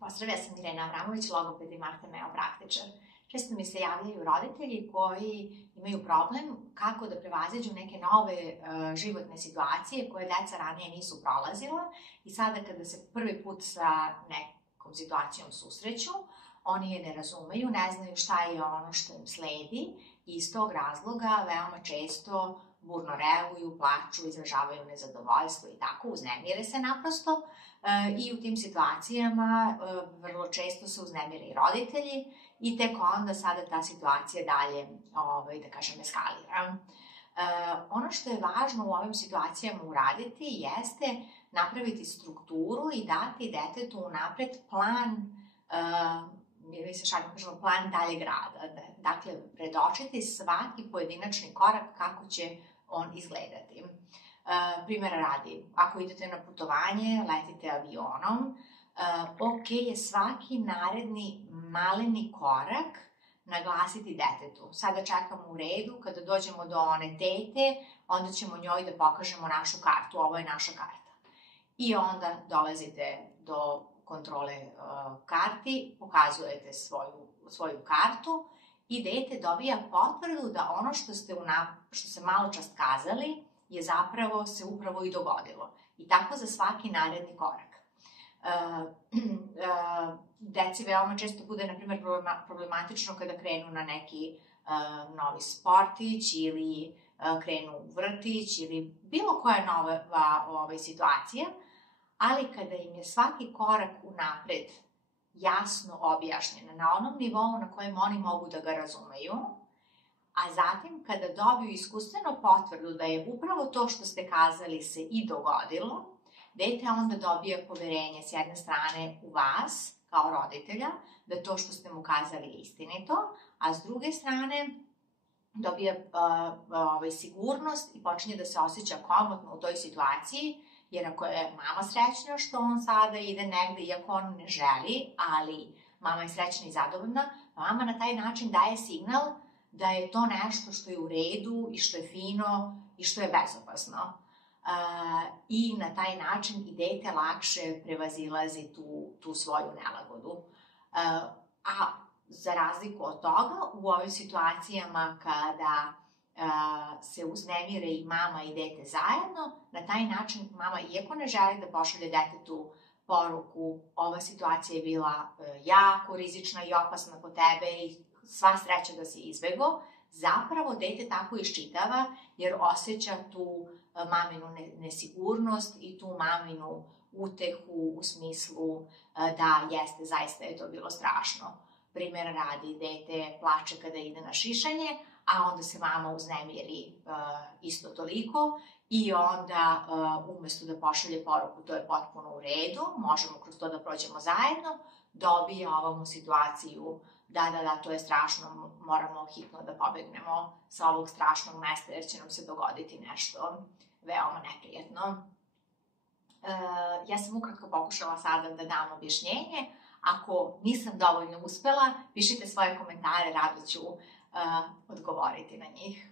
Pozdrav, ja sam Irena Avramović, logoped i Marta Meo praktičar. Često mi se javljaju roditelji koji imaju problem kako da prevaziđu neke nove životne situacije koje deca ranije nisu prolazila i sada kada se prvi put sa nekom situacijom susreću, oni je ne razumeju, ne znaju šta je ono što im sledi i iz tog razloga veoma često burno reaguju, plaču, izražavaju nezadovoljstvo i tako, uznemire se naprosto i u tim situacijama vrlo često se uznemire i roditelji i tek onda sada ta situacija dalje, da kažem, eskalira. Ono što je važno u ovim situacijama uraditi jeste napraviti strukturu i dati detetu unapred plan, mi se šalim kažemo plan daljeg rada. Dakle, predočiti svaki pojedinačni korak kako će on izgledati. Primjera radi, ako idete na putovanje, letite avionom, ok je svaki naredni maleni korak naglasiti detetu. Sada čekamo u redu, kada dođemo do one tete, onda ćemo njoj da pokažemo našu kartu, ovo je naša karta. I onda dolazite do kontrole karti, pokazujete svoju kartu i dete dobija potvrdu da ono što ste malo čas kazali je zapravo se upravo i dogodilo. I tako za svaki naredni korak. Deci veoma često bude, na primjer, problematično kada krenu na neki novi sportić ili krenu u vrtić ili bilo koja nova situacija, ali kada im je svaki korak unapred jasno objašnjen na onom nivou na kojem oni mogu da ga razumeju, a zatim kada dobiju iskustveno potvrdu da je upravo to što ste kazali se i dogodilo, dete onda dobije poverenje s jedne strane u vas, kao roditelja, da to što ste mu kazali je istinito, a s druge strane dobije sigurnost i počinje da se osjeća komotno u toj situaciji, jer ako je mama srećna što on sada ide negde, iako on ne želi, ali mama je srećna i zadovoljna, mama na taj način daje signal da je to nešto što je u redu i što je fino i što je bezopasno. I na taj način i dete lakše prevazilazi tu svoju nelagodu. A za razliku od toga, u ovim situacijama kada se uznemire i mama i dete zajedno, na taj način mama, iako ne želi da pošalje detetu poruku ova situacija je bila jako rizična i opasna po tebe i sva sreća da si izbegao, zapravo dete tako iščitava jer osjeća tu maminu nesigurnost i tu maminu utehu u smislu da jeste, zaista je to bilo strašno. Primjer radi, dete plače kada ide na šišanje, a onda se mama uznemiri isto toliko i onda umesto da pošalje poruku to je potpuno u redu, možemo kroz to da prođemo zajedno, dobijamo situaciju da, to je strašno, moramo hitno da pobegnemo sa ovog strašnog mesta jer će nam se dogoditi nešto veoma neprijatno. Ja sam ukratko pokušala sada da dam objašnjenje. Ako nisam dovoljno uspela, pišite svoje komentare, rado ću odgovoriti na njih.